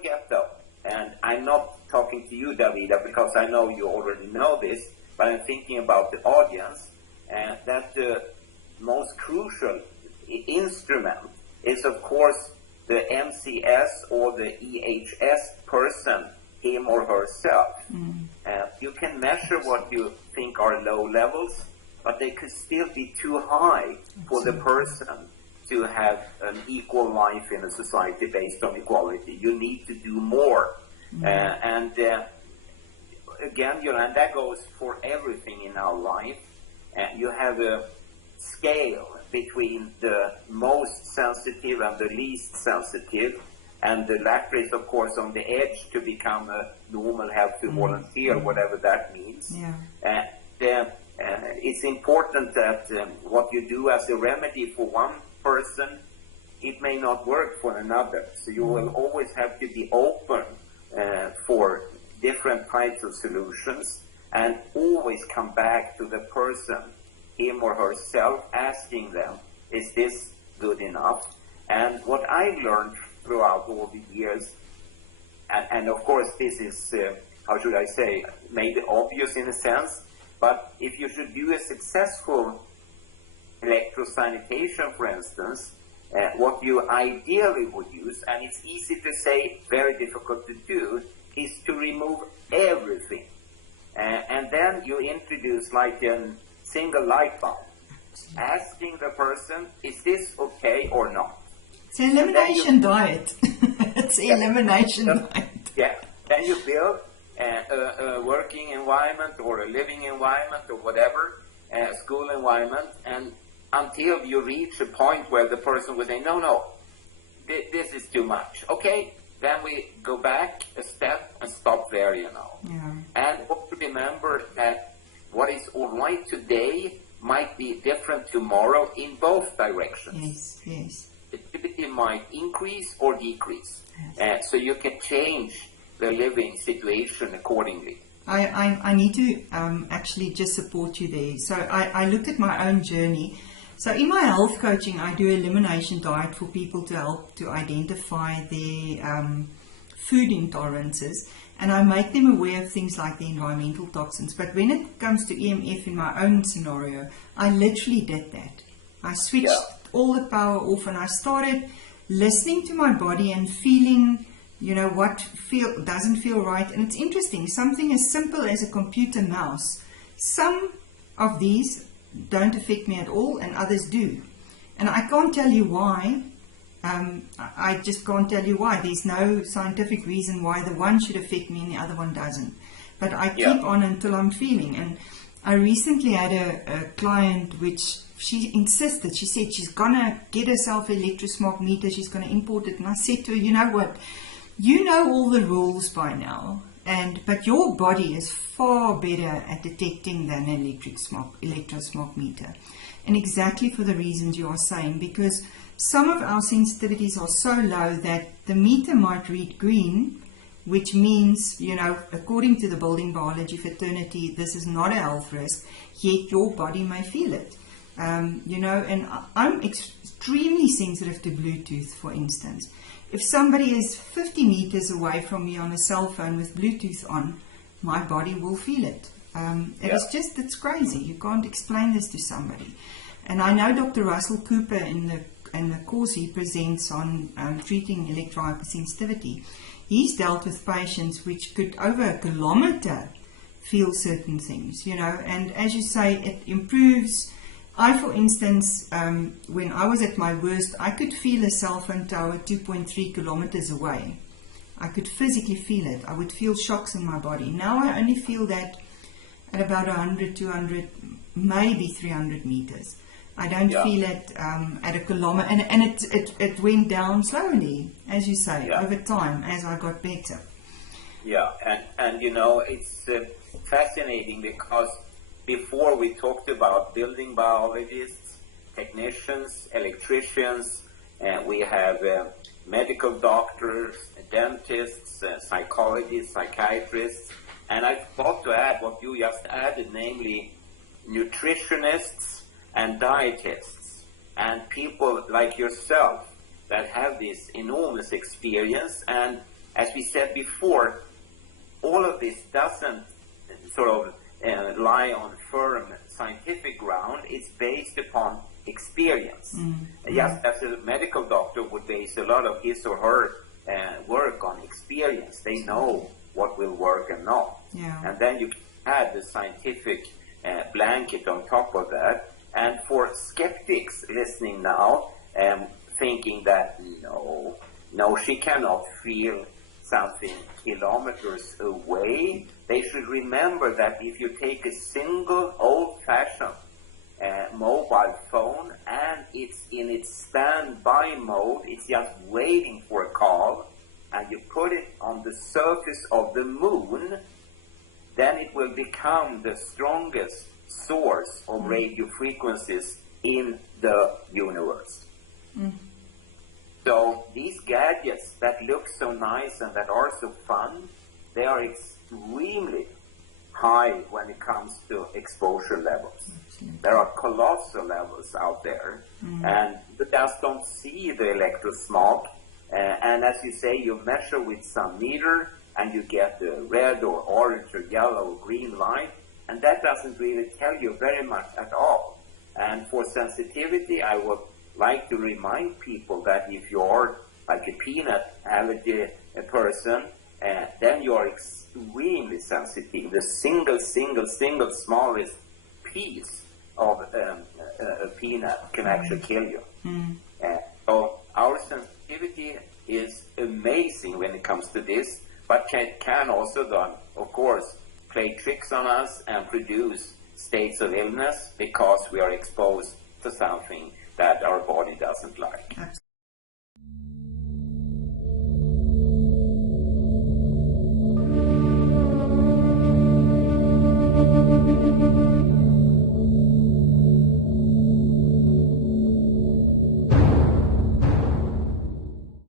forget though, and I'm not talking to you, Davida, because I know you already know this, but I'm thinking about the audience, that the most crucial instrument is, of course, the MCS or the EHS person, him or herself. You can measure what you think are low levels, but they could still be too high for the person to have an equal life in a society based on equality. You need to do more. And again, and that goes for everything in our life. You have a scale between the most sensitive and the least sensitive, and the latter is, of course, on the edge to become a normal, healthy volunteer, whatever that means. It's important that what you do as a remedy for one person, it may not work for another. So you will always have to be open for different types of solutions, and always come back to the person, him or herself, asking them, is this good enough? And what I've learned throughout all the years, and of course this is, how should I say, maybe obvious in a sense, but if you should do a successful electrosanitation, for instance, what you ideally would use, and it's easy to say, very difficult to do, is to remove everything. And then you introduce like a single light bulb, asking the person, is this okay or not? It's an elimination diet. It's an elimination diet. Yeah. Then you build a working environment or a living environment or whatever, a school environment, and until you reach a point where the person will say, no, this is too much. Okay, then we go back a step and stop there, And remember that what is all right today might be different tomorrow in both directions. Yes. Activity might increase or decrease. So you can change the living situation accordingly. I need to actually just support you there. So I looked at my own journey. So in my health coaching, I do elimination diet for people to help to identify their food intolerances, and I make them aware of things like the environmental toxins. But when it comes to EMF in my own scenario, I literally did that. I switched all the power off, and I started listening to my body and feeling, what doesn't feel right. And it's interesting, something as simple as a computer mouse, some of these don't affect me at all and others do. And I can't tell you why. I just can't tell you why. There's no scientific reason why the one should affect me and the other one doesn't. But I keep on until I'm feeling. And I recently had a client which she insisted, she said she's going to get herself an electrosmog meter, she's going to import it. And I said to her, you know what, you know all the rules by now, but your body is far better at detecting than an electrosmog meter. And exactly for the reasons you are saying, because some of our sensitivities are so low that the meter might read green, which means, according to the building biology fraternity, this is not a health risk, yet your body may feel it. And I'm extremely sensitive to Bluetooth, for instance. If somebody is 50 meters away from me on a cell phone with Bluetooth on, my body will feel it. It's crazy. You can't explain this to somebody. And I know Dr. Russell Cooper in the course he presents on treating electrohypersensitivity, he's dealt with patients which could over a kilometer feel certain things, and as you say, it improves. For instance, when I was at my worst, I could feel a cell phone tower 2.3 kilometers away. I could physically feel it. I would feel shocks in my body. Now I only feel that at about 100, 200, maybe 300 meters. I don't feel it at a kilometer, and it went down slowly, as you say, over time as I got better. Yeah, and it's fascinating because before we talked about building biologists, technicians, electricians, we have medical doctors, dentists, psychologists, psychiatrists, and I thought to add what you just added, namely nutritionists and dietists, and people like yourself that have this enormous experience. And as we said before, all of this doesn't sort of lie on firm scientific ground. It's based upon experience. Just as a medical doctor would base a lot of his or her work on experience. They know what will work and not. Yeah. And then you add the scientific blanket on top of that. And for skeptics listening now, thinking that no, she cannot feel something kilometers away, they should remember that if you take a single old-fashioned mobile phone and it's in its standby mode, it's just waiting for a call, and you put it on the surface of the moon, then it will become the strongest source of radio frequencies in the universe. So these gadgets that look so nice and that are so fun, they are extremely high when it comes to exposure levels. There are colossal levels out there, and you just don't see the electrosmog. And as you say, you measure with some meter, and you get the red or orange or yellow or green light, and that doesn't really tell you very much at all. And for sensitivity, I would like to remind people that if you're like a peanut allergy person, then you are extremely sensitive. The single smallest piece of a peanut can actually kill you. So our sensitivity is amazing when it comes to this, but can also then, of course, play tricks on us and produce states of illness because we are exposed to something that our body doesn't like.